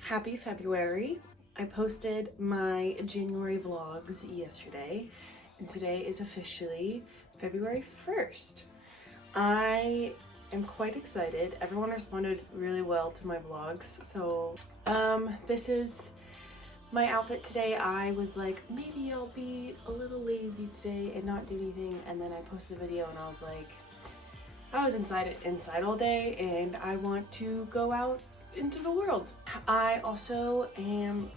Happy February. I posted my January vlogs yesterday, and today is officially February 1st. I am quite excited. Everyone responded really well to my vlogs. So this is my outfit today. I was like, maybe I'll be a little lazy today and not do anything, and then I posted a video and I was like, I was inside all day and I want to go out into the world. I also am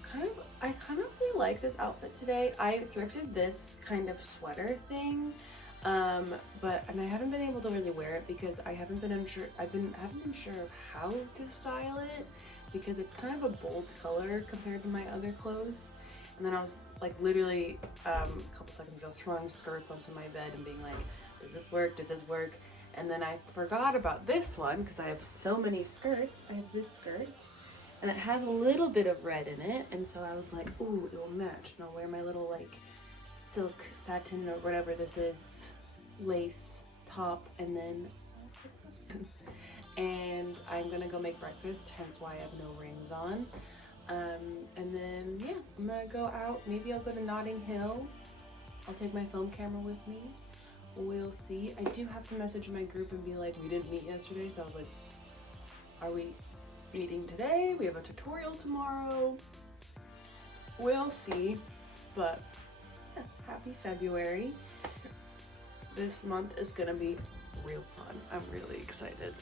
I kind of really like this outfit today. I thrifted this kind of sweater thing, but I haven't been able to really wear it because I haven't been sure of how to style it because it's kind of a bold color compared to my other clothes. And then I was like literally a couple seconds ago throwing skirts onto my bed and being like, does this work? Does this work? And then I forgot about this one because I have so many skirts. I have this skirt and it has a little bit of red in it. And so I was like, ooh, it will match. And I'll wear my little like silk satin or whatever this is, lace top, and then and I'm gonna go make breakfast, hence why I have no rings on. And then yeah, I'm gonna go out. Maybe I'll go to Notting Hill. I'll take my film camera with me. We'll see. I do have to message my group and be like, we didn't meet yesterday, so I was like, are we meeting today? We have a tutorial tomorrow. We'll see. But yeah, happy February. This month is gonna be real fun. I'm really excited.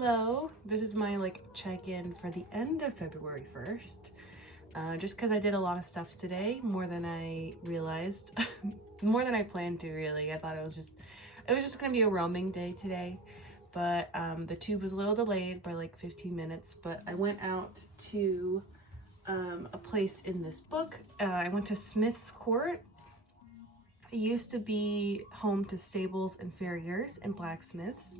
Hello, this is my like check-in for the end of February 1st. Just because I did a lot of stuff today, more than I realized, more than I planned to really. I thought it was just gonna be a roaming day today, but the tube was a little delayed by like 15 minutes, but I went out to a place in this book. I went to Smith's Court. It used to be home to stables and farriers and blacksmiths.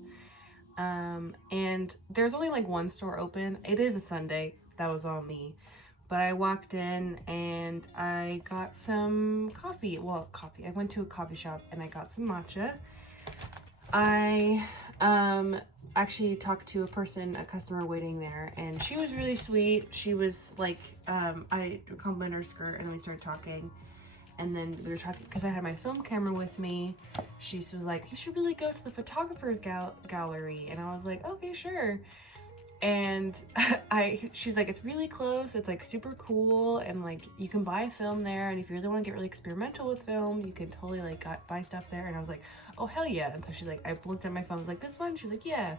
And there's only like one store open. It is a Sunday, that was all me. But I walked in and I got some coffee. Well, coffee. I went to a coffee shop and I got some matcha. I actually talked to a customer waiting there, and she was really sweet. She was like, I complimented her skirt and then we started talking. And then we were talking, because I had my film camera with me. She was like, you should really go to the photographer's gallery. And I was like, okay, sure. And she's like, it's really close, it's like super cool, and like you can buy film there, and if you really want to get really experimental with film, you can totally like buy stuff there. And I was like, oh hell yeah. And so she's like, I looked at my phone, I was like, this one? She's like, yeah.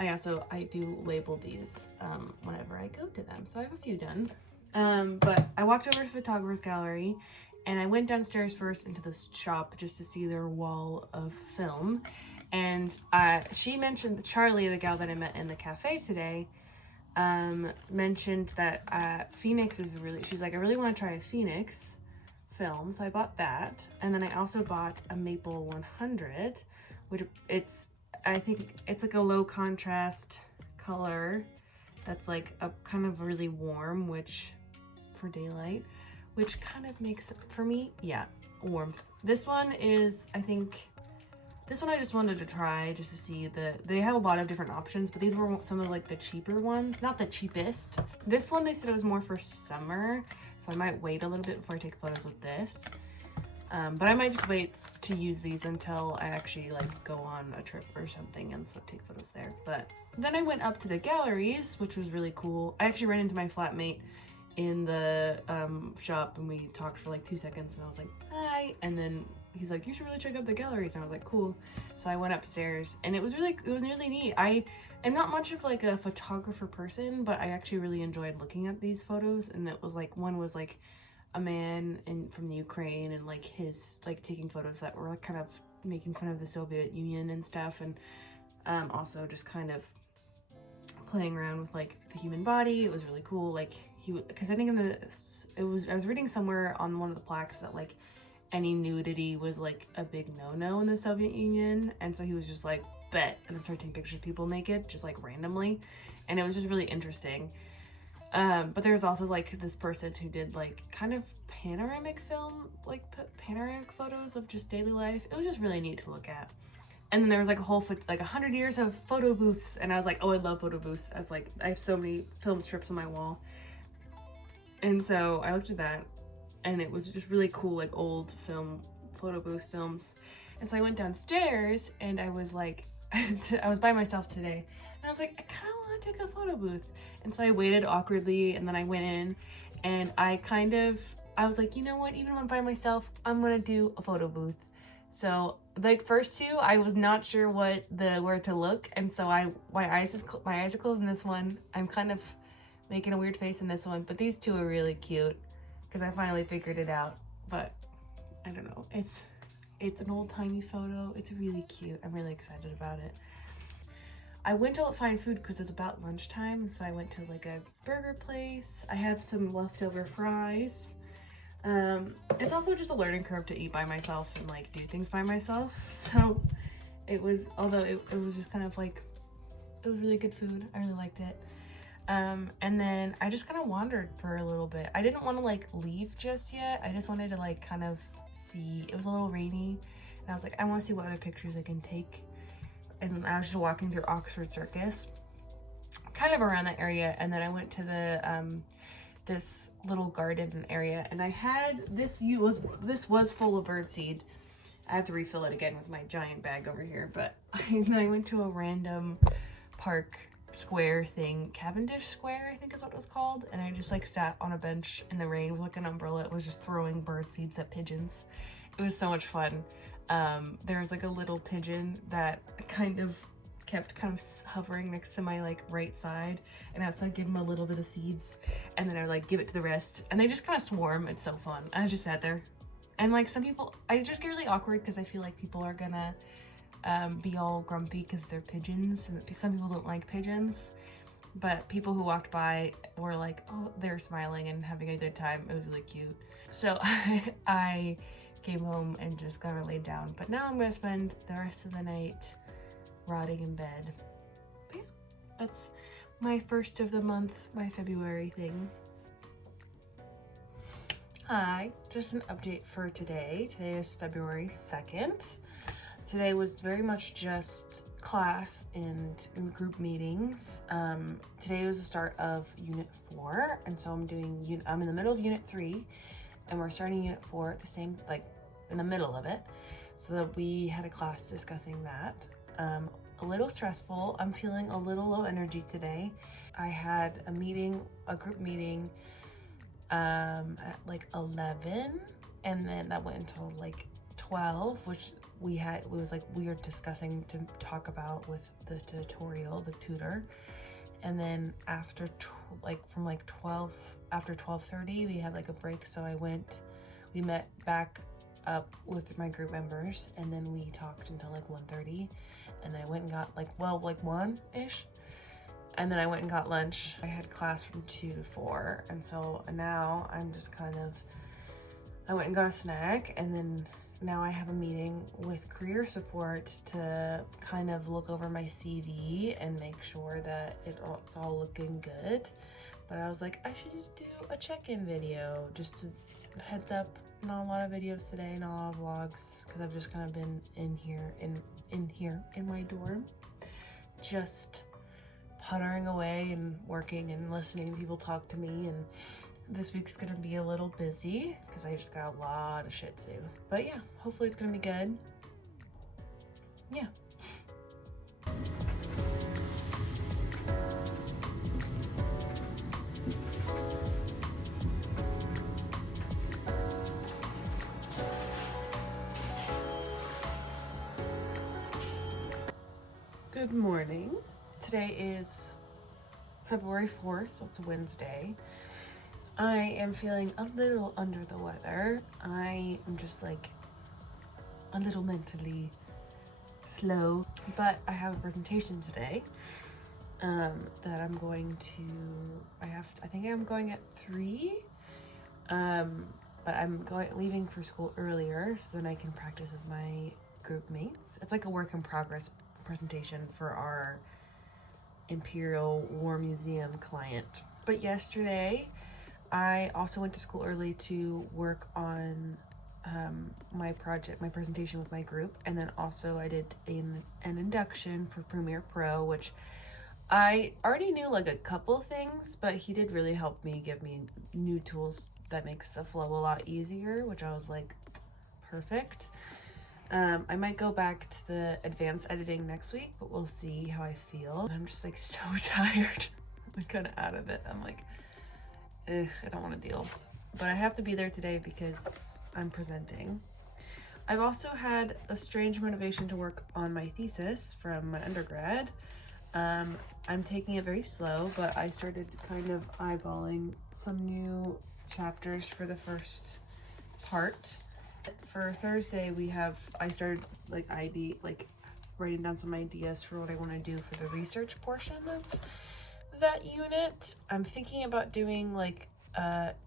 I do label these whenever I go to them, so I have a few done. But I walked over to the photographer's gallery, and I went downstairs first into this shop just to see their wall of film. And she mentioned, Charlie, the gal that I met in the cafe today, mentioned that Phoenix is really, she's like, I really want to try a Phoenix film, so I bought that. And then I also bought a Maple 100, which I think it's like a low contrast color that's like a kind of really warm, which for daylight, which kind of makes, for me, yeah, warmth. This one is, I think, this one I just wanted to try just to see they have a lot of different options, but these were some of like the cheaper ones, not the cheapest. This one, they said it was more for summer, so I might wait a little bit before I take photos with this. But I might just wait to use these until I actually like go on a trip or something and so take photos there. But then I went up to the galleries, which was really cool. I actually ran into my flatmate in the shop, and we talked for like 2 seconds, and I was like, hi. And then he's like, you should really check out the galleries. And I was like, cool. So I went upstairs, and it was really neat. I am not much of like a photographer person, but I actually really enjoyed looking at these photos. And it was like, one was like a man from the Ukraine, and like his like taking photos that were like kind of making fun of the Soviet Union and stuff, and also just kind of playing around with like the human body. It was really cool. Like because I think I was reading somewhere on one of the plaques that like any nudity was like a big no-no in the Soviet Union, and so he was just like, bet, and then started taking pictures of people naked just like randomly, and it was just really interesting. But there's also like this person who did like kind of panoramic film, like panoramic photos of just daily life. It was just really neat to look at. And then there was like a whole like 100 years of photo booths, and I was like, oh, I love photo booths. I was like, I have so many film strips on my wall. And so I looked at that, and it was just really cool, like old photo booth films. And so I went downstairs, and I was like, I was by myself today, and I was like, I kind of want to take a photo booth. And so I waited awkwardly, and then I went in, and I was like, you know what, even if I'm by myself, I'm gonna do a photo booth. So like first two, I was not sure where to look, and so my eyes are closed in this one. I'm kind of making a weird face in this one, but these two are really cute because I finally figured it out. But I don't know, it's an old-timey photo. It's really cute. I'm really excited about it. I went to find food because it was about lunchtime, so I went to like a burger place. I have some leftover fries. It's also just a learning curve to eat by myself and like do things by myself. So it was, although it was just kind of like, it was really good food. I really liked it. And then I just kind of wandered for a little bit. I didn't want to like leave just yet. I just wanted to like kind of see. It was a little rainy, and I was like, I want to see what other pictures I can take. And I was just walking through Oxford Circus, kind of around that area, and then I went to the this little garden area, and I had this was full of birdseed. I have to refill it again with my giant bag over here, but then I went to a random park square thing, Cavendish Square I think is what it was called, and I just like sat on a bench in the rain with like an umbrella. It was just throwing bird seeds at pigeons. It was so much fun. There was like a little pigeon that kept kind of hovering next to my like right side, and I was like give him a little bit of seeds, and then I would like give it to the rest, and they just kind of swarm. It's so fun. I just sat there, and like some people, I just get really awkward because I feel like people are gonna be all grumpy because they're pigeons, and some people don't like pigeons, but people who walked by were like, oh, they're smiling and having a good time. It was really cute. So I came home and just got her laid down, but now I'm gonna spend the rest of the night rotting in bed. But yeah, that's my first of the month, my February thing. Hi, just an update for today. Today is February 2nd. Today was very much just class and group meetings. Today was the start of Unit 4, and so I'm in the middle of Unit 3, and we're starting Unit 4 at the same, like in the middle of it. So that we had a class discussing that. a little stressful. I'm feeling a little low energy today. I had a group meeting at like 11, and then that went until like 12, which it was like we were discussing to talk about with the tutor. And then after from like 12, after 12:30, we had like a break. So we met back up with my group members, and then we talked until like 1:30, and I went and got like 1-ish. And then I went and got lunch. I had class from 2 to 4. And so now I'm just I went and got a snack, and then now I have a meeting with career support to kind of look over my CV and make sure that it's all looking good. But I was like, I should just do a check-in video, just to heads up, not a lot of videos today, not a lot of vlogs, because I've just kind of been in here in my dorm, just puttering away and working and listening to people talk to me. And this week's gonna be a little busy because I just got a lot of shit to do. But yeah, hopefully it's gonna be good. Yeah. Good morning. Today is February 4th. That's Wednesday. I am feeling a little under the weather. I am just like a little mentally slow, but I have a presentation today that I'm going to, I think I'm going at 3, but I'm leaving for school earlier so then I can practice with my group mates. It's like a work in progress presentation for our Imperial War Museum client. But yesterday I also went to school early to work on my presentation with my group, and then also I did an induction for Premiere Pro, which I already knew like a couple things, but he did really help me, give me new tools that makes the flow a lot easier, which I was like, perfect. I might go back to the advanced editing next week, but we'll see how I feel. I'm just like so tired. I'm kind of out of it. I'm like, I don't want to deal. But I have to be there today because I'm presenting. I've also had a strange motivation to work on my thesis from my undergrad. I'm taking it very slow, but I started kind of eyeballing some new chapters for the first part. For Thursday, I started writing down some ideas for what I want to do for the research portion of that unit. I'm thinking about doing like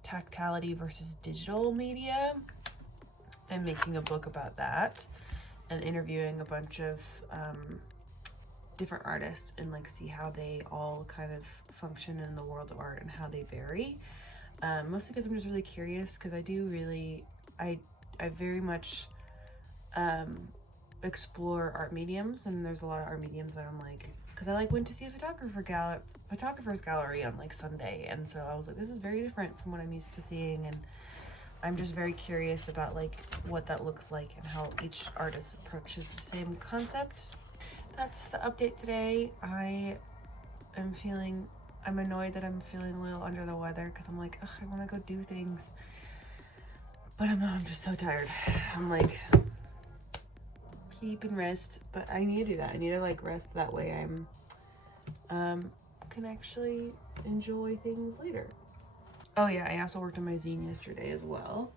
tactility versus digital media and making a book about that, and interviewing a bunch of different artists and like see how they all kind of function in the world of art and how they vary. Mostly because I'm just really curious, because I very much explore art mediums, and there's a lot of art mediums that I'm like, because I went to see a photographer's gallery on like Sunday, and so I was like, this is very different from what I'm used to seeing, and I'm just very curious about like what that looks like and how each artist approaches the same concept. That's the update today. I'm annoyed that I'm feeling a little under the weather, because I'm like, ugh, I want to go do things, but I'm just so tired. I'm like, sleep and rest, but I need to do that. I need to like rest, that way I'm can actually enjoy things later. Oh yeah, I also worked on my zine yesterday as well.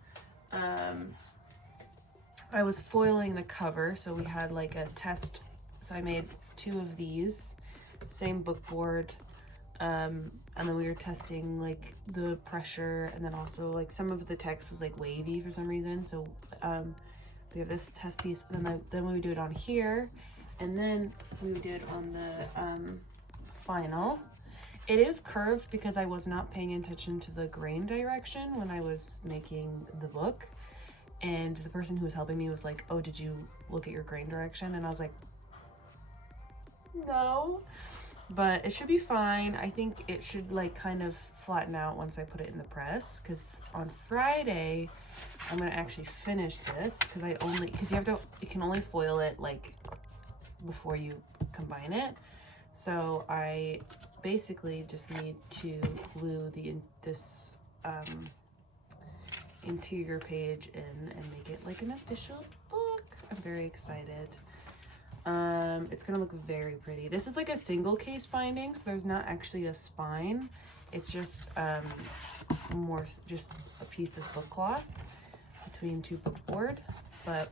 I was foiling the cover, so we had like a test, so I made 2 of these, same book board, and then we were testing like the pressure, and then also like some of the text was like wavy for some reason, so we have this test piece, and then we would do it on here, and then we would do it on the final. It is curved because I was not paying attention to the grain direction when I was making the book, and the person who was helping me was like, oh, did you look at your grain direction? And I was like, no, but it should be fine. I think it should like kind of flatten out once I put it in the press, because on Friday I'm gonna actually finish this, because you can only foil it like before you combine it. So I basically just need to glue this interior page in and make it like an official book. I'm very excited. It's gonna look very pretty. This is like a single case binding, so there's not actually a spine. It's just more just a piece of book cloth between two bookboard, but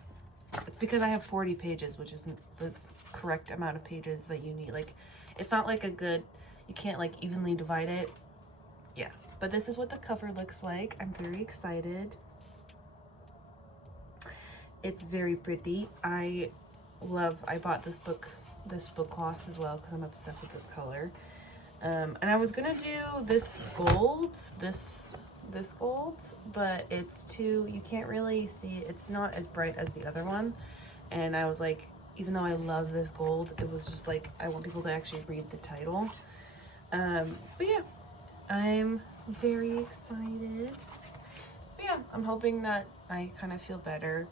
it's because I have 40 pages, which isn't the correct amount of pages that you need. Like, it's not like a good, you can't like evenly divide it. Yeah, but this is what the cover looks like. I'm very excited. It's very pretty. I bought this book cloth as well because I'm obsessed with this color. And I was gonna do this gold, this gold, but it's too, you can't really see, it's not as bright as the other one. And I was like, even though I love this gold, it was just like, I want people to actually read the title. But yeah, I'm very excited. But yeah, I'm hoping that I kind of feel better.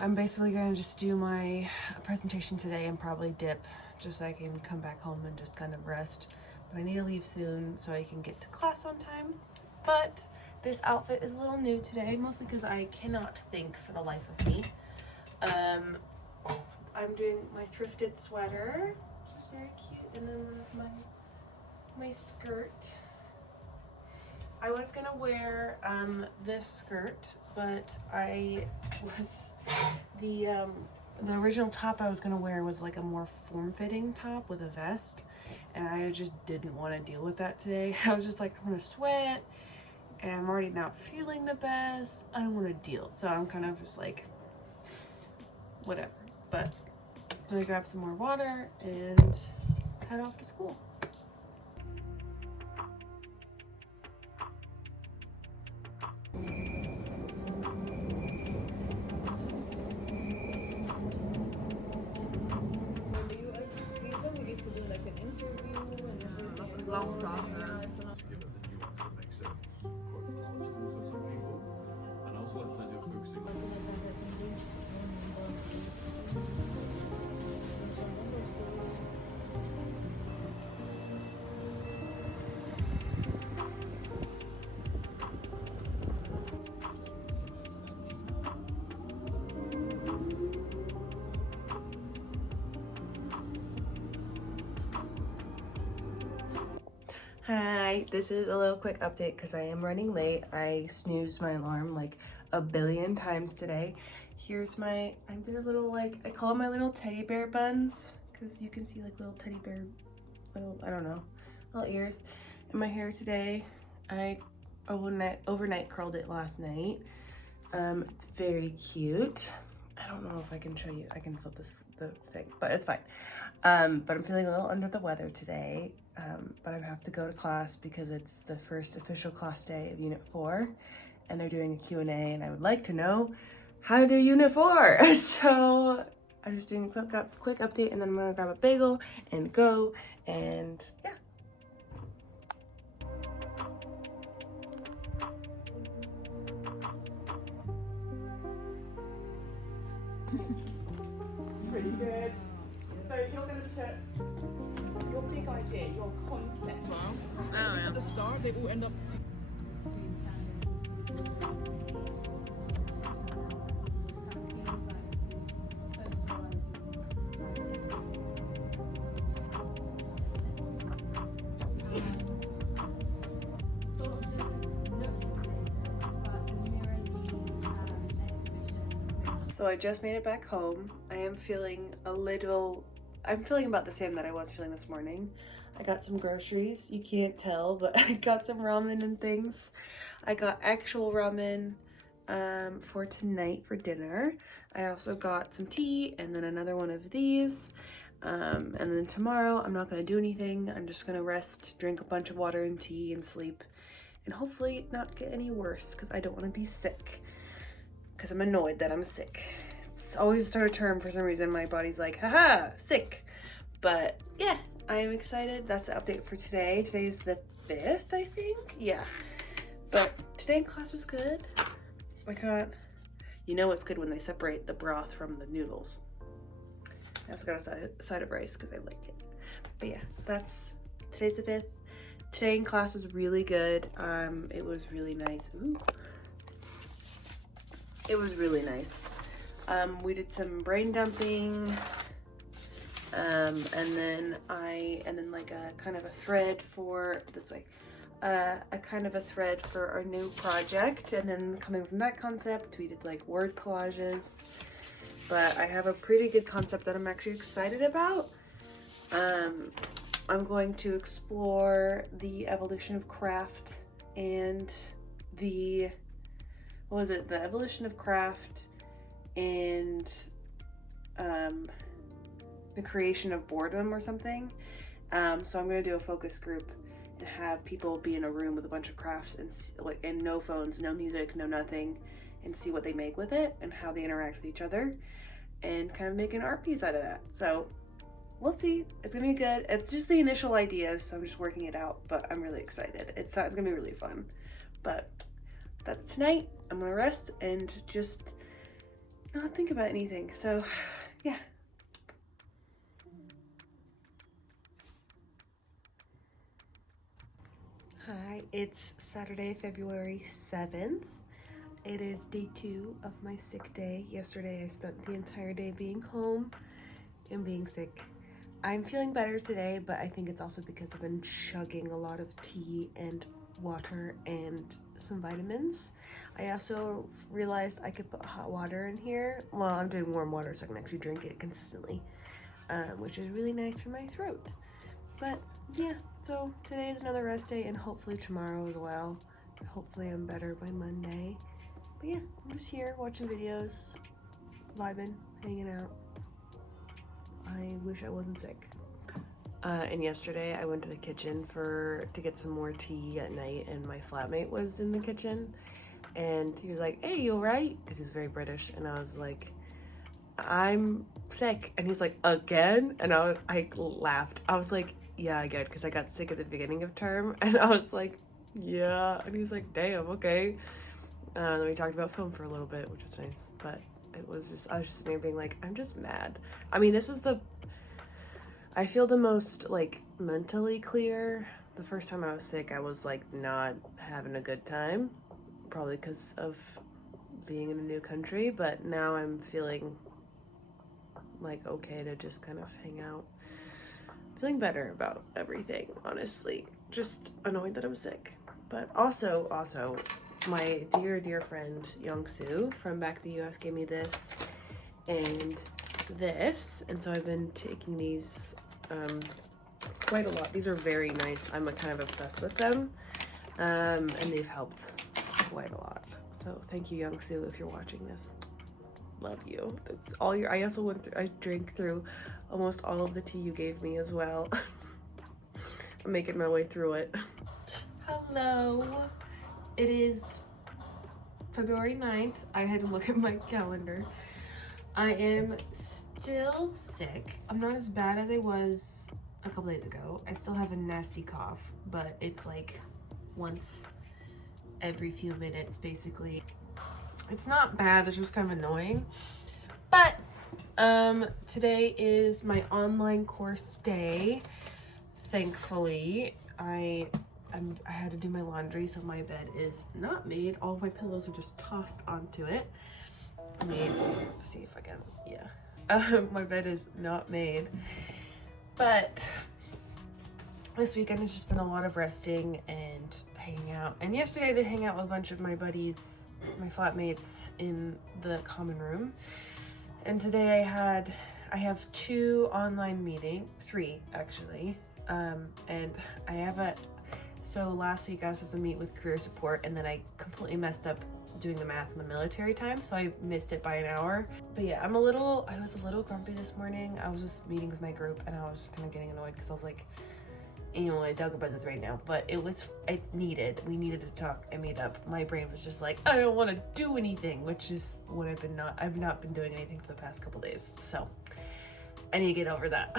I'm basically gonna just do my presentation today and probably dip just so I can come back home and just kind of rest. But I need to leave soon so I can get to class on time. But this outfit is a little new today, mostly because I cannot think for the life of me. I'm doing my thrifted sweater, which is very cute, and then my skirt. I was gonna wear this skirt, but the original top I was gonna wear was like a more form-fitting top with a vest, and I just didn't want to deal with that today. I was just like, I'm gonna sweat, and I'm already not feeling the best. I don't want to deal, so I'm kind of just like, whatever. But I'm gonna grab some more water and head off to school. Long process. Given the nuance that makes it quite challenging for some people, and also as I do focusing on Hi, this is a little quick update because I am running late. I snoozed my alarm like a billion times today. Here's I did a little like, I call them my little teddy bear buns because you can see like little teddy bear, I don't know, little ears in my hair today. I overnight curled it last night. It's very cute. I don't know if I can show you, I can flip the thing, but it's fine. But I'm feeling a little under the weather today. But I have to go to class because it's the first official class day of Unit 4, and they're doing a Q&A, and I would like to know how to do Unit 4. So I'm just doing a quick update, and then I'm gonna grab a bagel and go, and yeah. Pretty good. So you're going to put your big idea, your concept. At the start, they all end up. So I just made it back home. I am feeling I'm feeling about the same that I was feeling this morning. I got some groceries. You can't tell, but I got some ramen and things. I got actual ramen for tonight for dinner. I also got some tea and then another one of these. And then tomorrow I'm not gonna do anything. I'm just gonna rest, drink a bunch of water and tea and sleep, and hopefully not get any worse because I don't want to be sick. Because I'm annoyed that I'm sick. It's always a start of term for some reason. My body's like, haha, sick. But yeah, I am excited. That's the update for today. Today's the 5th, I think. Yeah. But today in class was good. I got, you know it's good when they separate the broth from the noodles. I also got a side of rice because I like it. But yeah, today's the 5th. Today in class was really good. It was really nice. Ooh. It was really nice. We did some brain dumping, and then like a kind of a thread for a kind of a thread for our new project, and then coming from that concept, we did like word collages. But I have a pretty good concept that I'm actually excited about. I'm going to explore the evolution of craft and the evolution of craft and the creation of boredom or something. So I'm gonna do a focus group and have people be in a room with a bunch of crafts and no phones, no music, no nothing, and see what they make with it and how they interact with each other, and kind of make an art piece out of that. So we'll see. It's gonna be good. It's just the initial ideas, so I'm just working it out, but I'm really excited. It's gonna be really fun. But that's tonight. I'm gonna rest and just not think about anything. So yeah. Hi, it's Saturday, February 7th. It is day 2 of my sick day. Yesterday I spent the entire day being home and being sick. I'm feeling better today, but I think it's also because I've been chugging a lot of tea and water and some vitamins. I also realized I could put hot water in here. Well, I'm doing warm water so I can actually drink it consistently, which is really nice for my throat. But yeah, so today is another rest day, and hopefully tomorrow as well. Hopefully I'm better by Monday. But yeah, I'm just here watching videos, vibing, hanging out. I wish I wasn't sick. And yesterday I went to the kitchen to get some more tea at night, and my flatmate was in the kitchen, and he was like, "Hey, you alright?" Because he was very British, and I was like, "I'm sick," and he's like, "Again?" And I laughed. I was like, "Yeah, again," because I got sick at the beginning of term, and I was like, "Yeah," and he was like, "Damn, okay." Then we talked about film for a little bit, which was nice, but I was just sitting there being like, I'm just mad. I mean, I feel the most like mentally clear. The first time I was sick, I was like not having a good time, probably because of being in a new country, but now I'm feeling like okay to just kind of hang out. Feeling better about everything, honestly. Just annoyed that I'm sick. But also, my dear friend Young-Soo from back in the US gave me this and this, and so I've been taking these quite a lot. These are very nice. I'm kind of obsessed with them, and they've helped quite a lot. So thank you, Young-Soo, if you're watching this. Love you. That's all I also I drank through almost all of the tea you gave me as well. I'm making my way through it. Hello. It is February 9th. I had to look at my calendar. I am still sick. I'm not as bad as I was a couple days ago. I still have a nasty cough, but it's like once every few minutes, basically. It's not bad, it's just kind of annoying. But today is my online course day. Thankfully, I had to do my laundry, so my bed is not made. All of my pillows are just tossed onto it. Let's see if I can, yeah. My bed is not made. But this weekend has just been a lot of resting and hanging out. And yesterday I did hang out with a bunch of my buddies, my flatmates in the common room. And today I have 2 online meetings, 3 actually. And so last week I was supposed to meet with career support, and then I completely messed up doing the math in the military time, so I missed it by an hour. But yeah, I was a little grumpy this morning. I was just meeting with my group, and I was just kind of getting annoyed because I was like, I talk about this right now, but it's needed. We needed to talk and meet up. My brain was just like, I don't want to do anything, which is what I've not been doing anything for the past couple days. So I need to get over that.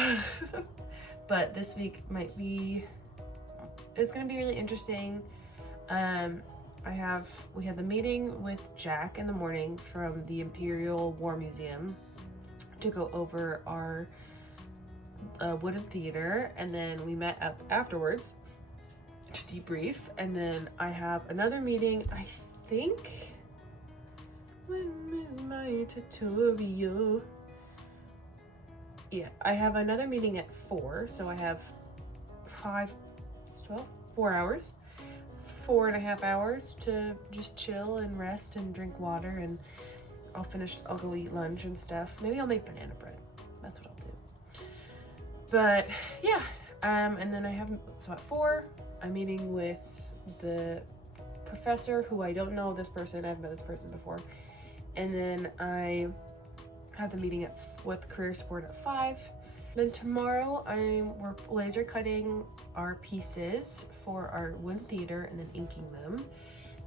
But this week it's gonna be really interesting. We had the meeting with Jack in the morning from the Imperial War Museum, to go over our wooden theater, and then we met up afterwards to debrief, and then I have another meeting, I think. When is my tutorial? Yeah, I have another meeting at 4, so I have 4 hours, 4.5 hours to just chill and rest and drink water, and I'll go eat lunch and stuff. Maybe I'll make banana bread. That's what I'll do. But yeah, and then so at 4, I'm meeting with the professor, who I don't know this person, I've met this person before. And then I have the meeting with career support at 5. Then tomorrow we're laser cutting our pieces for our wooden theater and then inking them.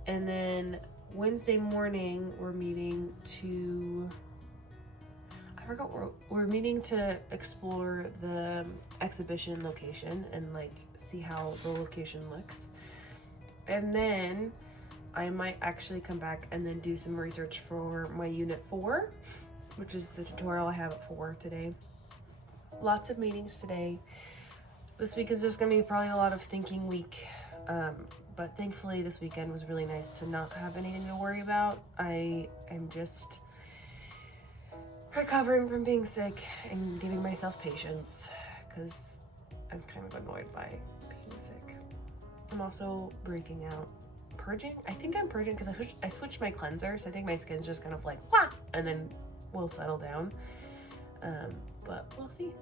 And then Wednesday morning we're meeting to, we're meeting to explore the exhibition location and like see how the location looks. And then I might actually come back and then do some research for my unit 4, which is the tutorial I have at 4 today. Lots of meetings today. This week is just gonna be probably a lot of thinking week, but thankfully this weekend was really nice to not have anything to worry about. I am just recovering from being sick and giving myself patience, because I'm kind of annoyed by being sick. I'm also breaking out. Purging? I think I'm purging because I switched my cleanser, so I think my skin's just kind of like, wah! And then will settle down. But we'll see.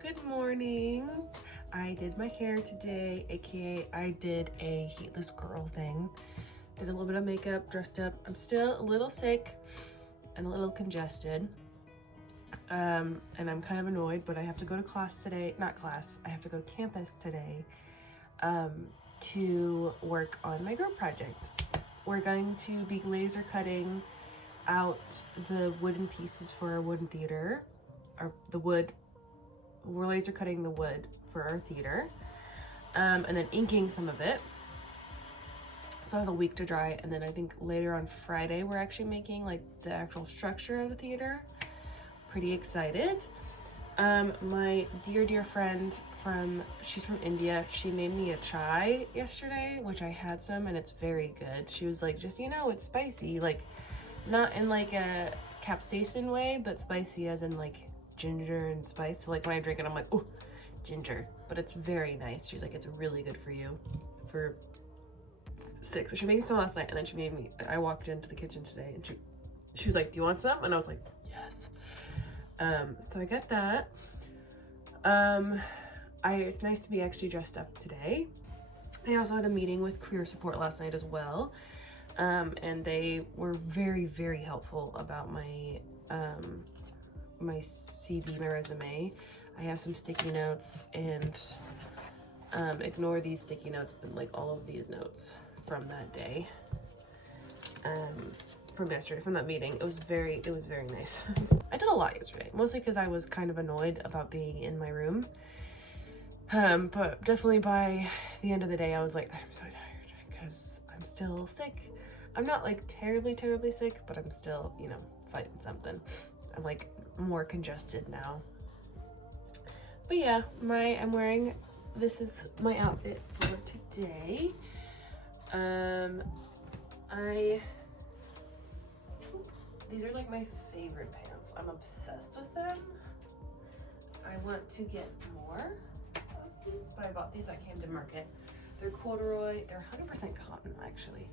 Good morning. I did my hair today, aka I did a heatless girl thing. Did a little bit of makeup, dressed up. I'm still a little sick and a little congested. And I'm kind of annoyed, but I have to go to class today. Not class, I have to go to campus today to work on my group project. We're going to be laser cutting out the wooden pieces for our wooden theater. We're laser cutting the wood for our theater. And then inking some of it. So it has a week to dry, and then I think later on Friday we're actually making like the actual structure of the theater. Pretty excited. My dear friend she's from India, she made me a chai yesterday, which I had some, and it's very good. She was like, just, it's spicy, like not in like a capsaicin way, but spicy as in like ginger and spice. So like when I drink it, I'm like, oh, ginger, but it's very nice. She's like, it's really good for you for sick. So she made me some last night, and then I walked into the kitchen today, and she was like, do you want some? And I was like, yes. So I got that. It's nice to be actually dressed up today. I also had a meeting with career support last night as well. And they were very, very helpful about my CV, my resume. I have some sticky notes, and ignore these sticky notes and like all of these notes from that day, from yesterday, from that meeting. It was very nice. I did a lot yesterday, mostly because I was kind of annoyed about being in my room. But definitely by the end of the day, I was like, I'm so tired because I'm still sick. I'm not like terribly sick, but I'm still, fighting something. I'm like more congested now. But yeah, this is my outfit for today. These are like my favorite pants. I'm obsessed with them. I want to get more of these, but I bought these at Camden Market. They're corduroy, they're 100% cotton actually.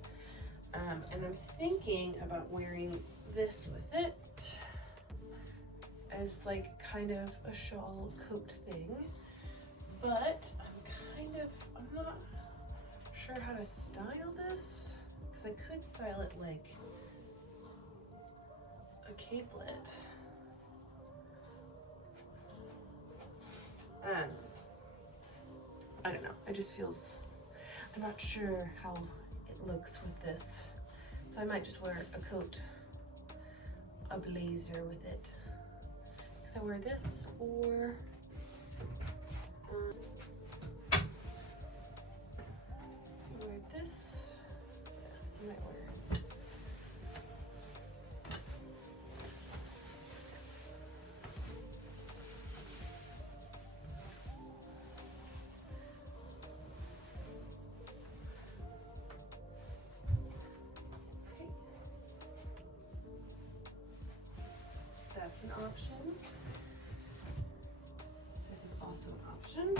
And I'm thinking about wearing this with it as like kind of a shawl coat thing, but I'm not sure how to style this, because I could style it like a capelet. I don't know, it just feels, I'm not sure how it looks with this, so I might just wear a coat, a blazer with it, because I wear this or Wear this. Yeah, I might wear. Okay. That's an option. This is also an option. I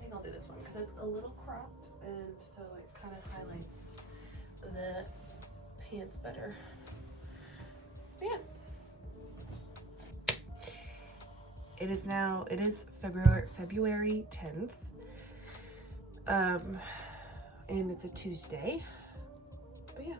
think I'll do this one because it's a little cropped and so it kind of highlights the pants better. But yeah. It is February 10th. And it's a Tuesday. But yeah.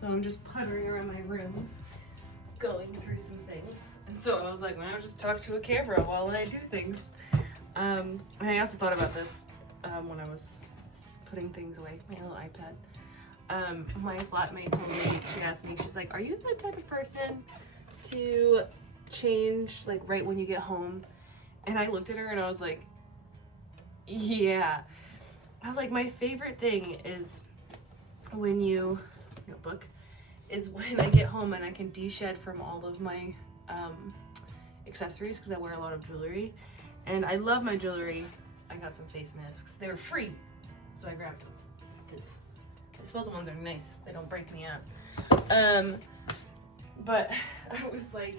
So I'm just puttering around my room, going through some things. And so I was like, well, I'll just talk to a camera while I do things. And I also thought about this when I was putting things away, my little iPad. My flatmate told me, she asked me, she's like, are you the type of person to change like right when you get home? And I looked at her and I was like, yeah. I was like, my favorite thing is when notebook is when I get home and I can de-shed from all of my accessories because I wear a lot of jewelry and I love my jewelry. I got some face masks. They were free, so I grabbed them because disposable ones are nice. They don't break me out. But I was like,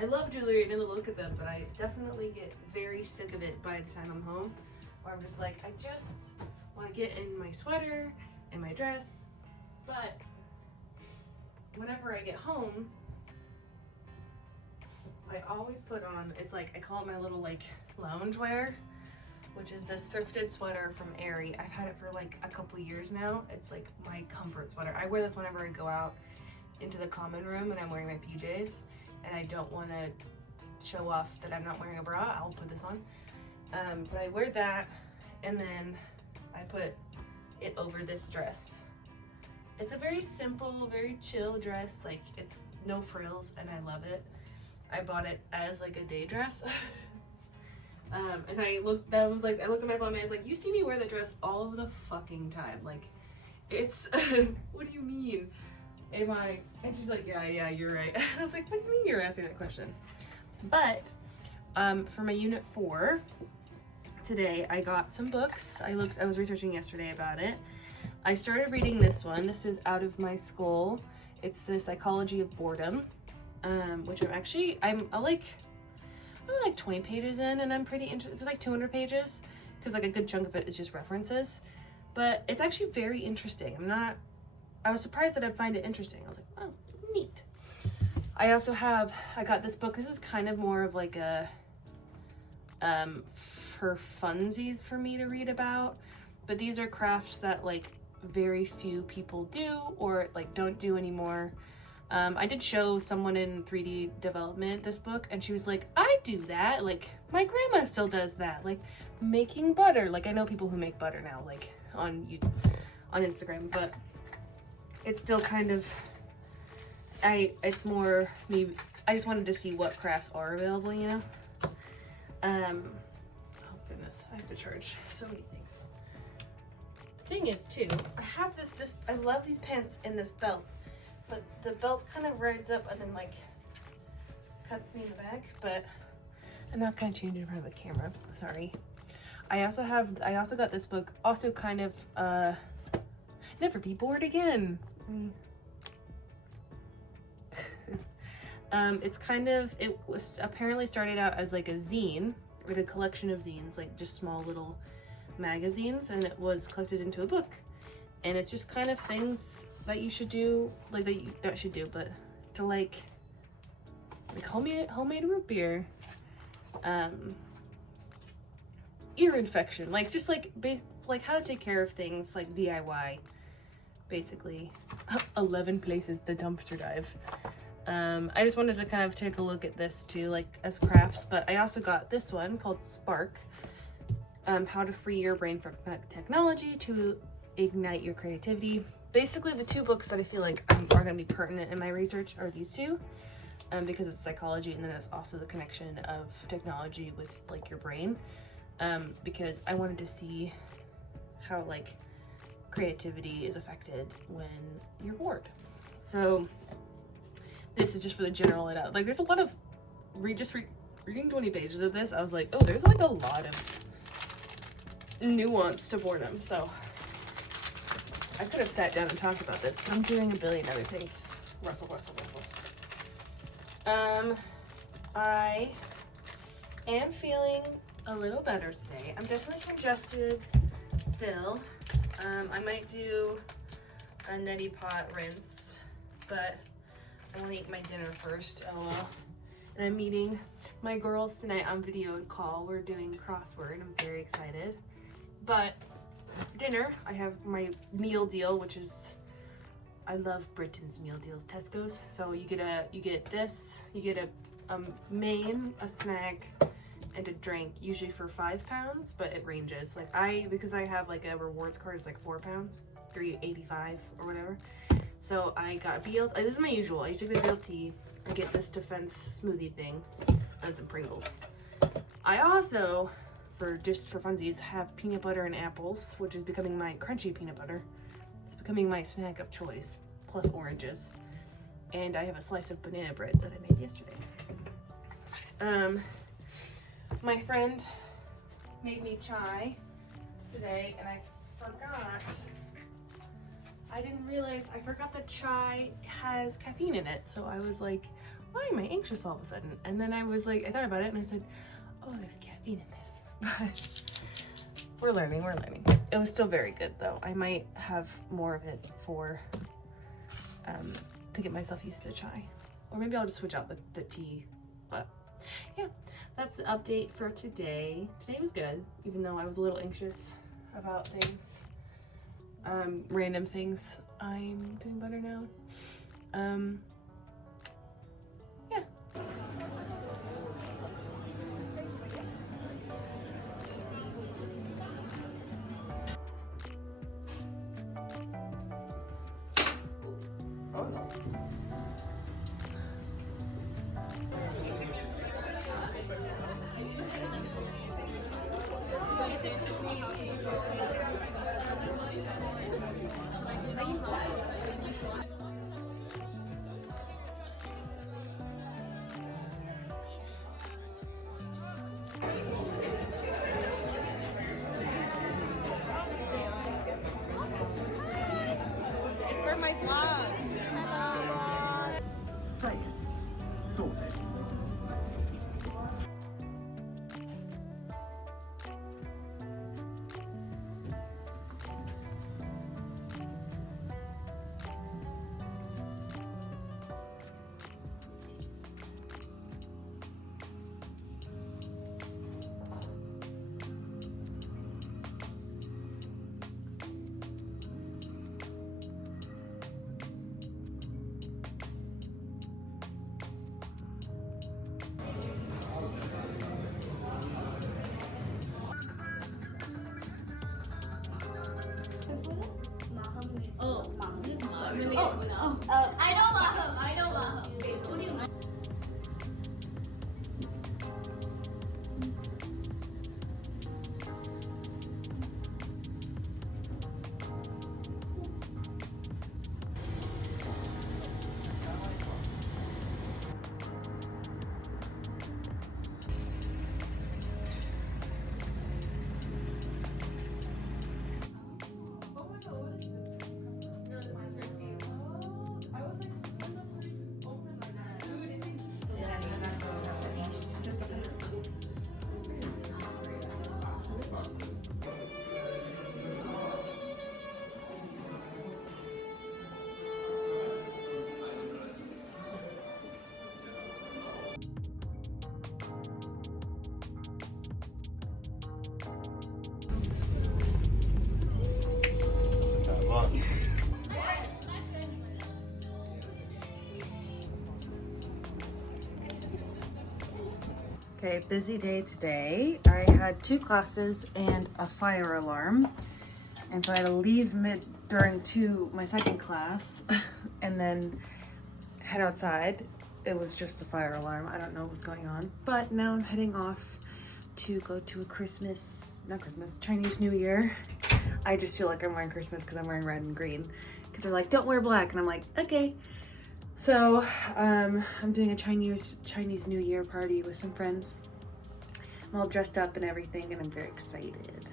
I love jewelry and I look at them, but I definitely get very sick of it by the time I'm home. Where I'm just like, I just want to get in my sweater and my dress. But whenever I get home, I always put on, it's like, I call it my little like lounge wear, which is this thrifted sweater from Aerie. I've had it for like a couple years now. It's like my comfort sweater. I wear this whenever I go out into the common room and I'm wearing my PJs and I don't want to show off that I'm not wearing a bra. I'll put this on. But I wear that and then I put it over this dress. It's a very simple, very chill dress. Like it's no frills and I love it. I bought it as like a day dress. And I looked at my flatmate, I was like, you see me wear the dress all of the fucking time. Like it's, what do you mean? Am I? And she's like, yeah, you're right. I was like, what do you mean you're asking that question? But for my unit 4, today I got some books. I was researching yesterday about it. I started reading this one. This is Out of My Skull. It's The Psychology of Boredom, which I'm like 20 pages in and I'm pretty interested. It's like 200 pages because like a good chunk of it is just references, but it's actually very interesting. I was surprised that I'd find it interesting. I was like, oh, neat. I got this book. This is kind of more of like a, for funsies for me to read about, but these are crafts that like very few people do or like don't do anymore. I did show someone in 3D development this book and she was like, I do that. Like my grandma still does that. Like making butter. Like I know people who make butter now, like on Instagram, but it's still kind of, it's more me. I just wanted to see what crafts are available, you know? Oh goodness, I have to charge so many things. The thing is too, I have this, I love these pants and this belt, but the belt kind of rides up and then like cuts me in the back, but I'm not gonna change it in front of the camera, sorry. I also got this book, also kind of, Never Be Bored Again. It's kind of, it was apparently started out as like a zine, like a collection of zines, like just small little magazines, and it was collected into a book. And it's just kind of things that you should do, like that you not should do, but to like homemade root beer, ear infection, like just like like how to take care of things, like DIY, basically. 11 places to dumpster dive. I just wanted to kind of take a look at this too, like as crafts, but I also got this one called Spark, how to free your brain from technology to ignite your creativity. Basically the two books that I feel like are going to be pertinent in my research are these two, because it's psychology and then it's also the connection of technology with like your brain, because I wanted to see how like creativity is affected when you're bored. So this is just for the general it out. Like there's a lot of reading 20 pages of this, I was like, oh, there's like a lot of nuance to boredom. So I could have sat down and talked about this, but I'm doing a billion other things. Rustle. I am feeling a little better today. I'm definitely congested still. I might do a neti pot rinse, but I want to eat my dinner first. LOL. And I'm meeting my girls tonight on video call. We're doing crossword. I'm very excited. But dinner, I have my meal deal, which is, I love Britain's meal deals, Tesco's. So you get this, you get a main, a snack, and a drink, usually for £5, but it ranges. Like because I have like a rewards card, it's like £4, $3.85 or whatever. So I got BLT. This is my usual. I usually get BLT. I get this Defense smoothie thing and some Pringles. I also, for funsies, have peanut butter and apples, which is becoming my crunchy peanut butter. It's becoming my snack of choice, plus oranges. And I have a slice of banana bread that I made yesterday. My friend made me chai today, and I forgot that chai has caffeine in it. So I was like, why am I anxious all of a sudden? And then I was like, I thought about it and I said, oh, there's caffeine in this. But we're learning. It was still very good though. I might have more of it for, to get myself used to chai. Or maybe I'll just switch out the tea, but yeah, that's the update for today. Today was good, even though I was a little anxious about things. Random things. I'm doing better now. Yeah. For my vlog. Hello, vlog. I know Maham. Okay, so what do you know? Oh my god, what is this? No, this is for Steve. Okay, busy day today. I had 2 classes and a fire alarm. And so I had to leave during my second class and then head outside. It was just a fire alarm. I don't know what's going on. But now I'm heading off to go to a Chinese New Year. I just feel like I'm wearing Christmas because I'm wearing red and green. Because they're like, don't wear black. And I'm like, okay. So I'm doing a Chinese New Year party with some friends. I'm all dressed up and everything, and I'm very excited.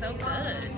So good.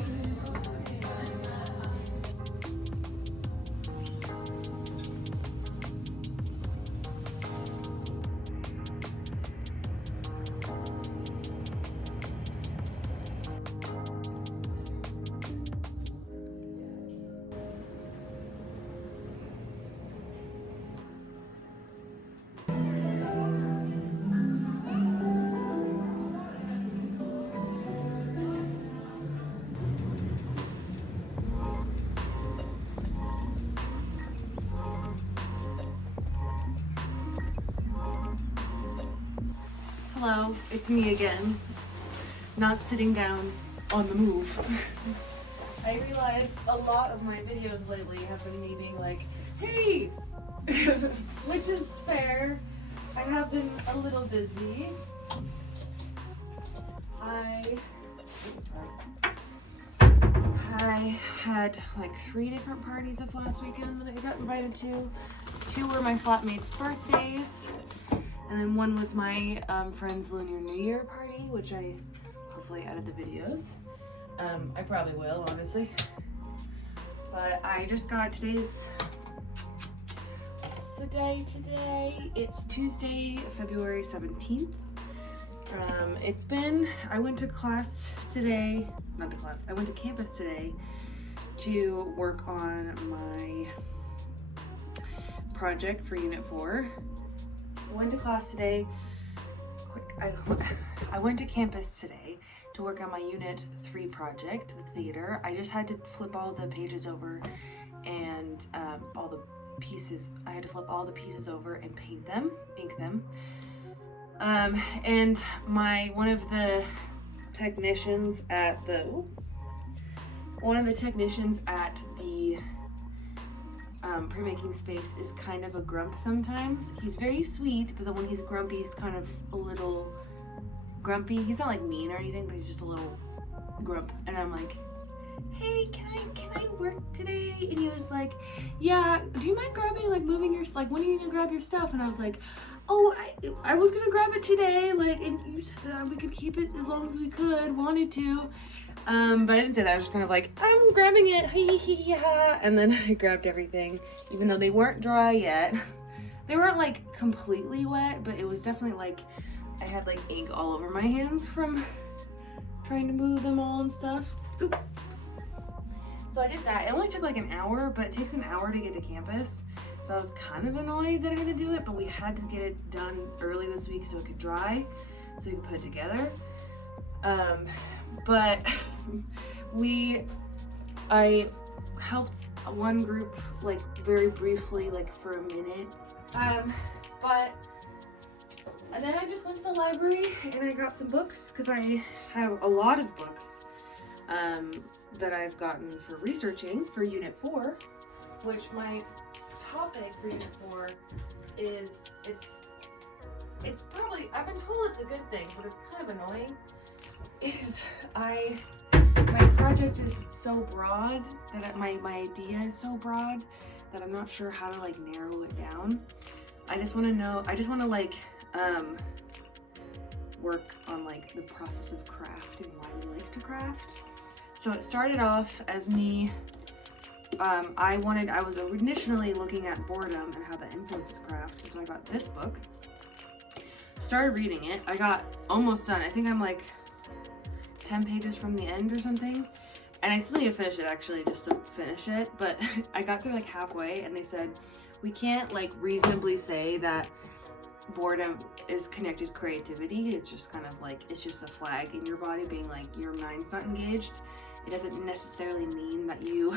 Hello, it's me again. Not sitting down on the move. I realized a lot of my videos lately have been me being like, hey! Which is fair. I have been a little busy. I had like 3 different parties this last weekend that I got invited to. 2 were my flatmates' birthdays. And then 1 was my friend's Lunar New Year party, which I hopefully edit the videos. I probably will, honestly. But I just got what's the day today? It's Tuesday, February 17th. I went to class today, I went to campus today to work on my project for Unit 4. I went to class today. I went to campus today to work on my Unit 3 project, the theater. I just had to flip all the pages over and all the pieces. I had to flip all the pieces over and ink them. And one of the technicians at the pre-making space is kind of a grump sometimes. He's very sweet, but then when he's grumpy, he's kind of a little grumpy. He's not like mean or anything, but he's just a little grump. And I'm like, hey, can I work today? And he was like, yeah, do you mind grabbing, like moving your, like when are you gonna grab your stuff? And I was like, oh, I was gonna grab it today, like, and you said we could keep it as long as we wanted to. But I didn't say that. I was just kind of like, I'm grabbing it, and then I grabbed everything, even though they weren't dry yet. They weren't like completely wet, but it was definitely like, I had like ink all over my hands from trying to move them all and stuff. Oop. So I did that. It only took like an hour, but it takes an hour to get to campus. So I was kind of annoyed that I had to do it, but we had to get it done early this week so it could dry, so we could put it together. But I helped one group like very briefly, like for a minute. And then I just went to the library and I got some books because I have a lot of books that I've gotten for researching for Unit 4, which my topic for Unit 4 is, it's probably, I've been told it's a good thing, but it's kind of annoying, my project is so broad, that my idea is so broad that I'm not sure how to like narrow it down. I just want to like work on like the process of craft and why we like to craft. So it started off as me, I was initially looking at boredom and how that influences craft, and so I got this book. started reading it. I got almost done. I think I'm like 10 pages from the end or something. And I still need to finish it actually, just to finish it. But I got through like halfway and they said, we can't like reasonably say that boredom is connected to creativity. It's just kind of like, it's just a flag in your body being like, your mind's not engaged. It doesn't necessarily mean that you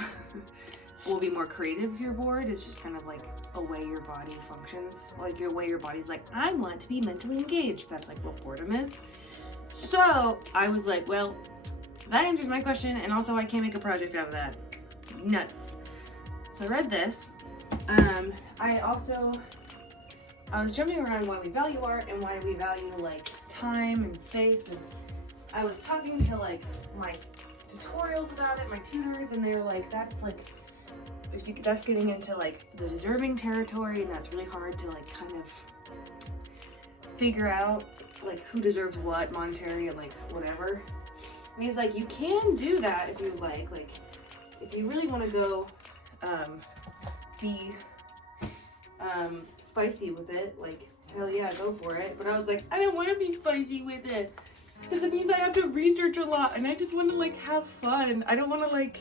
will be more creative if you're bored. It's just kind of like a way your body functions. Like your way your body's like, I want to be mentally engaged. That's like what boredom is. So I was like, well, that answers my question, and also I can't make a project out of that. Nuts. So I read this. I was jumping around why we value art and why we value like time and space, and I was talking to like my tutorials about it, my tutors, and they were like, that's like, that's getting into like the deserving territory, and that's really hard to like kind of figure out like who deserves what, monetary and like whatever. And he's like, you can do that if you like if you really want to go be spicy with it, like hell yeah, go for it. But I was like, I don't want to be spicy with it because it means I have to research a lot, and I just want to like have fun. I don't want to like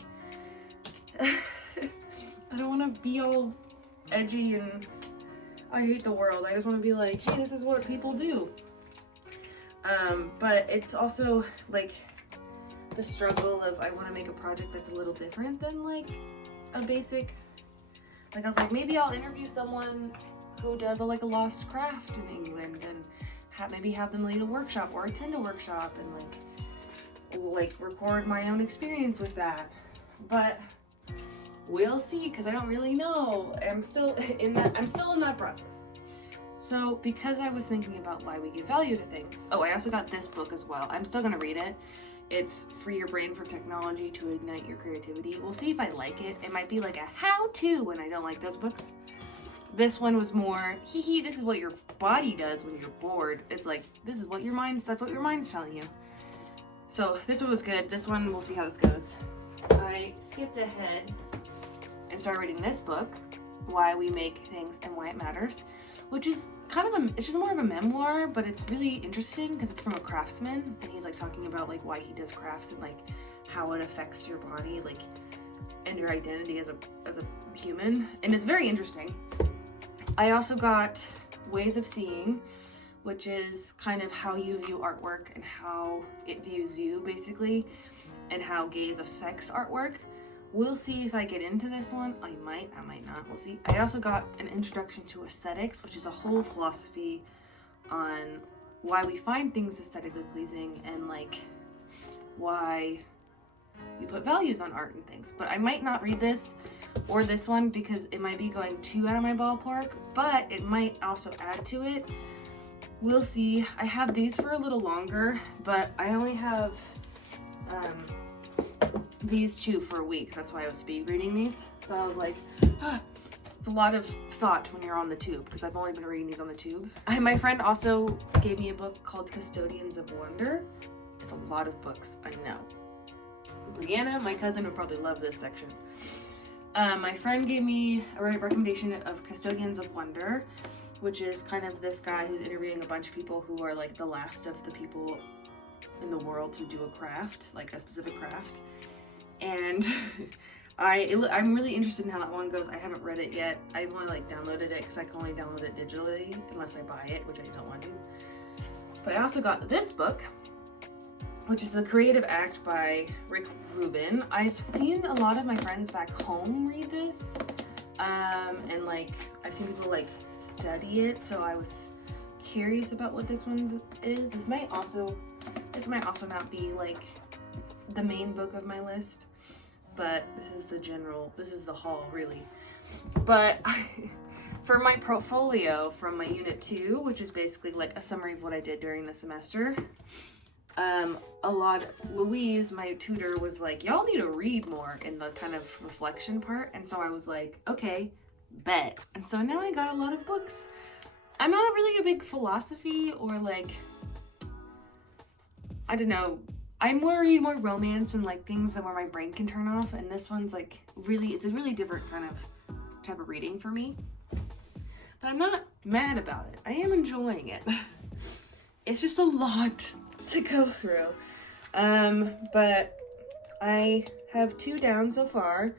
I don't want to be all edgy and I hate the world. I just want to be like, hey, this is what people do. But it's also like the struggle of I want to make a project that's a little different than like a basic, like I was like, maybe I'll interview someone who does a lost craft in England and maybe have them lead a workshop or attend a workshop and like record my own experience with that. But we'll see, because I don't really know. I'm still in that process. So because I was thinking about why we give value to things. Oh, I also got this book as well. I'm still gonna read it. It's Free Your Brain from Technology to Ignite Your Creativity. We'll see if I like it. It might be like a how-to, and I don't like those books. This one was more, this is what your body does when you're bored. It's like, that's what your mind's telling you. So this one was good. This one, we'll see how this goes. I skipped ahead and started reading this book, Why We Make Things and Why It Matters, which is kind of it's just more of a memoir, but it's really interesting because it's from a craftsman, and he's like talking about like why he does crafts and like how it affects your body, like, and your identity as a human, and it's very interesting. I also got Ways of Seeing, which is kind of how you view artwork and how it views you, basically, and how gaze affects artwork. We'll see if I get into this one. I might not, we'll see. I also got an Introduction to Aesthetics, which is a whole philosophy on why we find things aesthetically pleasing and like why we put values on art and things. But I might not read this or this one because it might be going too out of my ballpark, but it might also add to it. We'll see. I have these for a little longer, but I only have these two for a week. That's why I was speed reading these. So I was like, it's a lot of thought when you're on the tube, because I've only been reading these on the tube. My friend also gave me a book called Custodians of Wonder. It's a lot of books, I know. Brianna, my cousin, would probably love this section. My friend gave me a recommendation of Custodians of Wonder, which is kind of this guy who's interviewing a bunch of people who are like the last of the people in the world to do a craft, like a specific craft. And I'm really interested in how that one goes. I haven't read it yet. I've only like downloaded it because I can only download it digitally unless I buy it, which I don't want to. But I also got this book, which is The Creative Act by Rick Rubin. I've seen a lot of my friends back home read this, and like I've seen people like study it, so I was curious about what this one is. This might also not be like the main book of my list, but this is the haul really. But for my portfolio from my unit 2, which is basically like a summary of what I did during the semester, Louise, my tutor, was like, y'all need to read more in the kind of reflection part, and so I was like, okay, bet. And so now I got a lot of books. I'm not really a big philosophy or like, I don't know, I read more romance and like things that where my brain can turn off, and this one's like it's a really different kind of type of reading for me. But I'm not mad about it. I am enjoying it. it's just a lot to go through. But I have 2 down so far.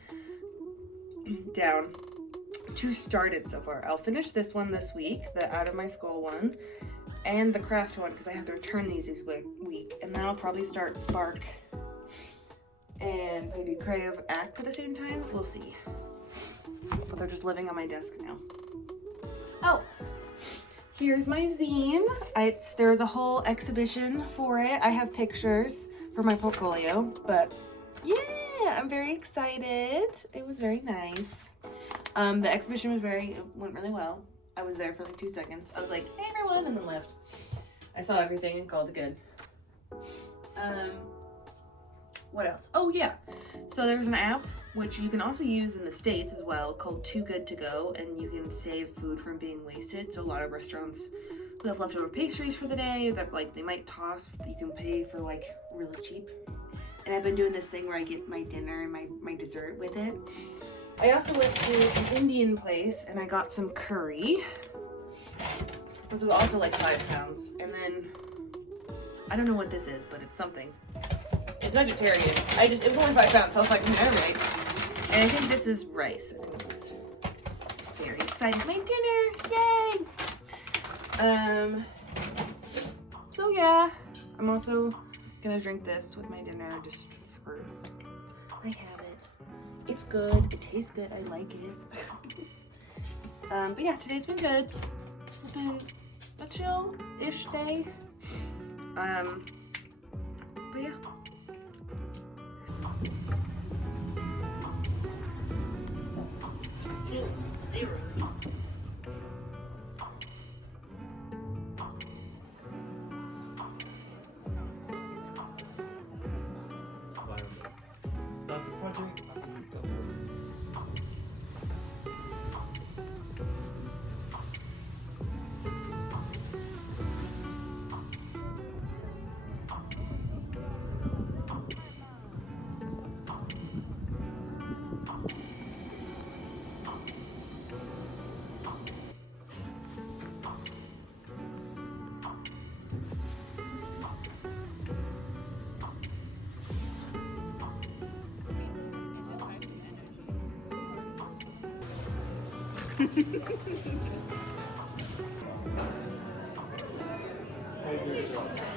Down. 2 started so far. I'll finish this one this week, the out of my school one, and the craft one because I have to return these this week. And then I'll probably start Spark and maybe Crave Act at the same time. We'll see. But they're just living on my desk now. Oh, here's my zine. There's a whole exhibition for it. I have pictures for my portfolio, but yeah, I'm very excited. It was very nice. The exhibition went really well. I was there for like 2 seconds. I was like, hey everyone, and then left. I saw everything and called it good. What else? Oh yeah, so there's an app which you can also use in the States as well called Too Good to Go, and you can save food from being wasted. So a lot of restaurants who have leftover pastries for the day that like they might toss, you can pay for like really cheap. And I've been doing this thing where I get my dinner and my dessert with it. I also went to an Indian place and I got some curry. This is also like 5 pounds. And then, I don't know what this is, but it's something. It's vegetarian. It was only 5 pounds, so I was like, alright. And I think this is rice. I think this is very exciting. My dinner! Yay! So yeah, I'm also gonna drink this with my dinner just for, I have it. It's good, it tastes good, I like it. But yeah, today's been good. It's been a chill-ish day. But yeah. Start the project. I think we've got to.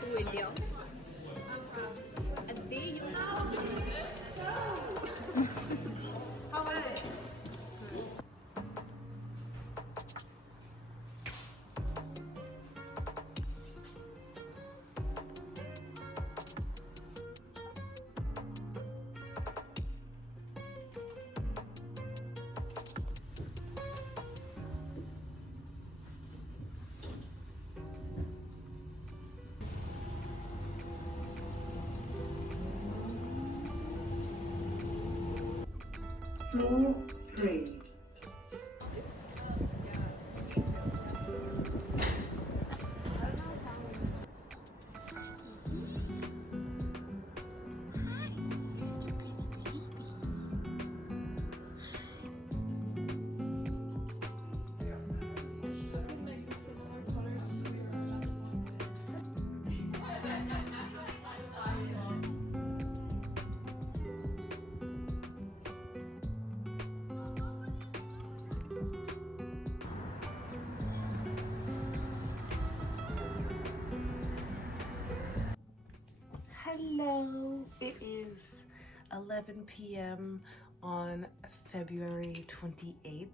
To India. And they use Floor 3. Hello, it is 11 p.m. on February 28th,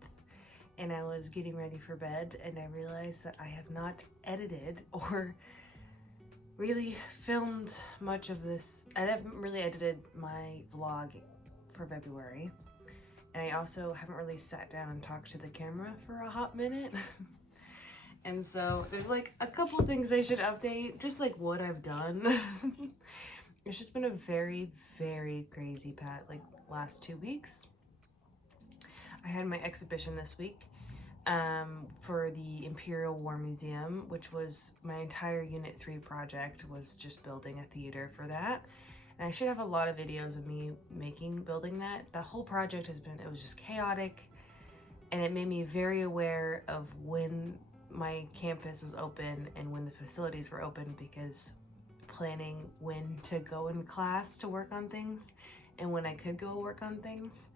and I was getting ready for bed, and I realized that I have not edited or really filmed much of this. I haven't really edited my vlog for February, and I also haven't really sat down and talked to the camera for a hot minute. And so there's like a couple things I should update, just like what I've done. It's just been a very, very crazy last 2 weeks. I had my exhibition this week for the Imperial War Museum, which was my entire Unit 3 project, was just building a theater for that. And I should have a lot of videos of me building that. The whole project it was just chaotic, and it made me very aware of when my campus was open and when the facilities were open, because planning when to go in class to work on things and when I could go work on things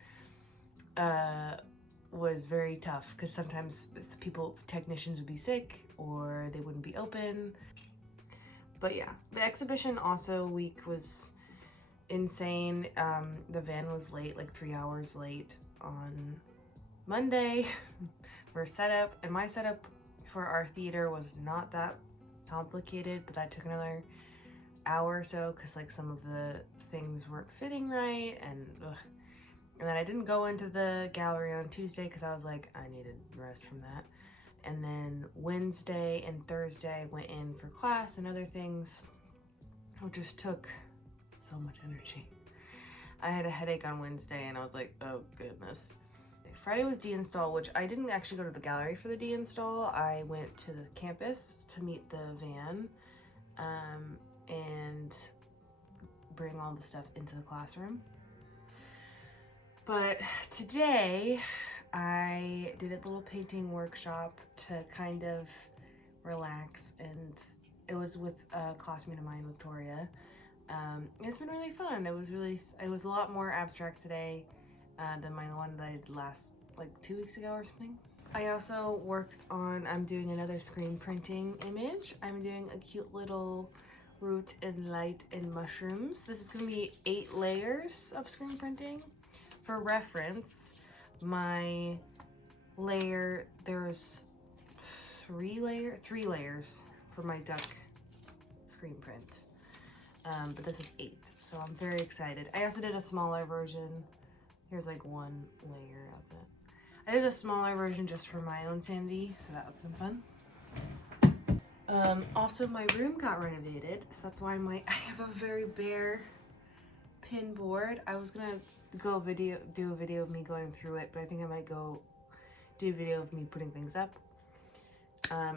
was very tough, because sometimes technicians would be sick or they wouldn't be open. But yeah, the exhibition week was insane. The van was late, like 3 hours late on Monday for setup, and my setup for our theater was not that complicated, but that took another hour or so because like some of the things weren't fitting right, and then I didn't go into the gallery on Tuesday because I was like, I needed rest from that. And then Wednesday and Thursday I went in for class and other things, which just took so much energy. I had a headache on Wednesday and I was like, oh goodness. Friday was de-install, which I didn't actually go to the gallery for the de-install. I went to the campus to meet the van and bring all the stuff into the classroom. But today I did a little painting workshop to kind of relax, and it was with a classmate of mine, Victoria. It's been really fun. It was a lot more abstract today than my one that I did like 2 weeks ago or something. I also I'm doing another screen printing image. I'm doing a cute little root and light and mushrooms. This is gonna be 8 layers of screen printing. For reference, my layer, there's 3 layers for my duck screen print. But this is 8, so I'm very excited. I also did a smaller version. Here's like 1 layer of it. I did a smaller version just for my own sanity, so that was fun. Also, my room got renovated, so that's why I have a very bare pin board. I was gonna do a video of me going through it, but I think I might go do a video of me putting things up,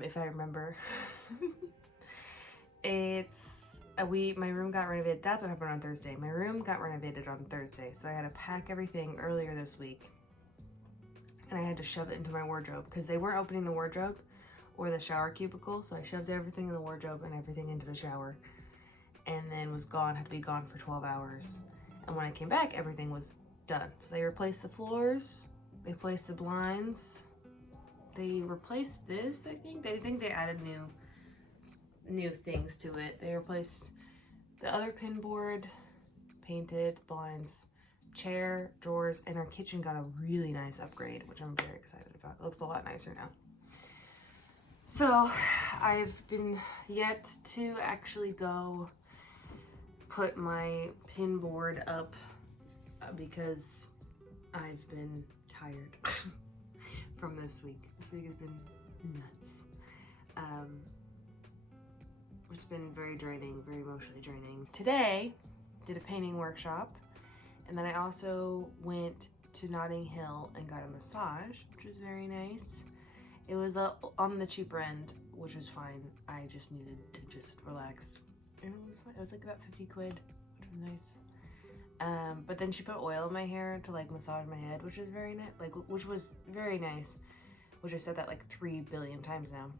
if I remember. My room got renovated. That's what happened on Thursday. My room got renovated on Thursday, so I had to pack everything earlier this week, and I had to shove it into my wardrobe because they weren't opening the wardrobe or the shower cubicle, so I shoved everything in the wardrobe and everything into the shower, and then had to be gone for 12 hours. And when I came back, everything was done. So they replaced the floors, they replaced the blinds, they replaced this, I think they added new things to it. They replaced the other pin board, painted, blinds, chair, drawers, and our kitchen got a really nice upgrade, which I'm very excited about. It looks a lot nicer now. So I've been yet to actually go put my pin board up because I've been tired from this week. This week has been nuts. It's been very draining, very emotionally draining. Today, did a painting workshop, and then I also went to Notting Hill and got a massage, which was very nice. It was on the cheaper end, which was fine. I just needed to just relax. And it was fine. It was like about 50 quid, which was nice. But then she put oil in my hair to like massage my head, which was very nice. Which was very nice. Which I said that like 3 billion times now.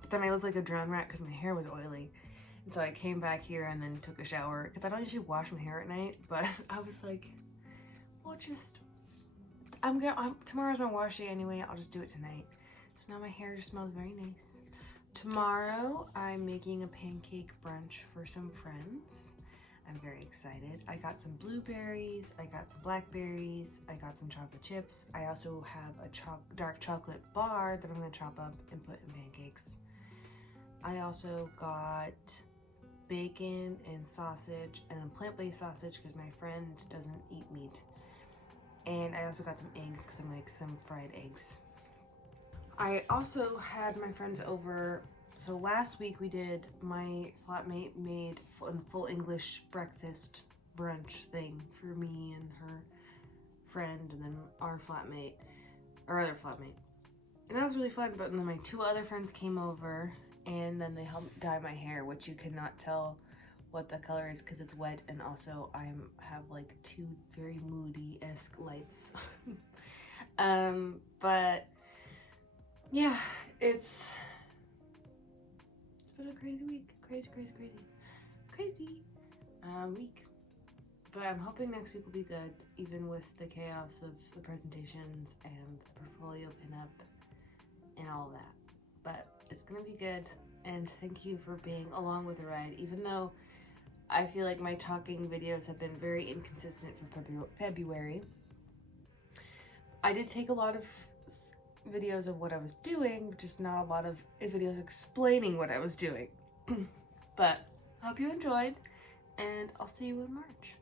But then I looked like a drowned rat because my hair was oily. And so I came back here and then took a shower because I don't usually wash my hair at night. But I was like, well, tomorrow's my wash day anyway. I'll just do it tonight. So now my hair just smells very nice. Tomorrow I'm making a pancake brunch for some friends. I'm very excited. I got some blueberries, I got some blackberries, I got some chocolate chips. I also have a dark chocolate bar that I'm gonna chop up and put in pancakes. I also got bacon and sausage and a plant-based sausage because my friend doesn't eat meat. And I also got some eggs because I'm gonna make some fried eggs. I also had my friends over. So last week my flatmate made full English breakfast brunch thing for me and her friend and then our other flatmate. And that was really fun, but then my 2 other friends came over and then they helped dye my hair, which you cannot tell what the color is because it's wet, and also I have like 2 very moody-esque lights. But yeah, it's been a crazy week. Crazy week. But I'm hoping next week will be good, even with the chaos of the presentations and the portfolio pinup and all that. But it's gonna be good, and thank you for being along with the ride, even though I feel like my talking videos have been very inconsistent for February. I did take a lot of videos of what I was doing, just not a lot of videos explaining what I was doing. But I hope you enjoyed, and I'll see you in March.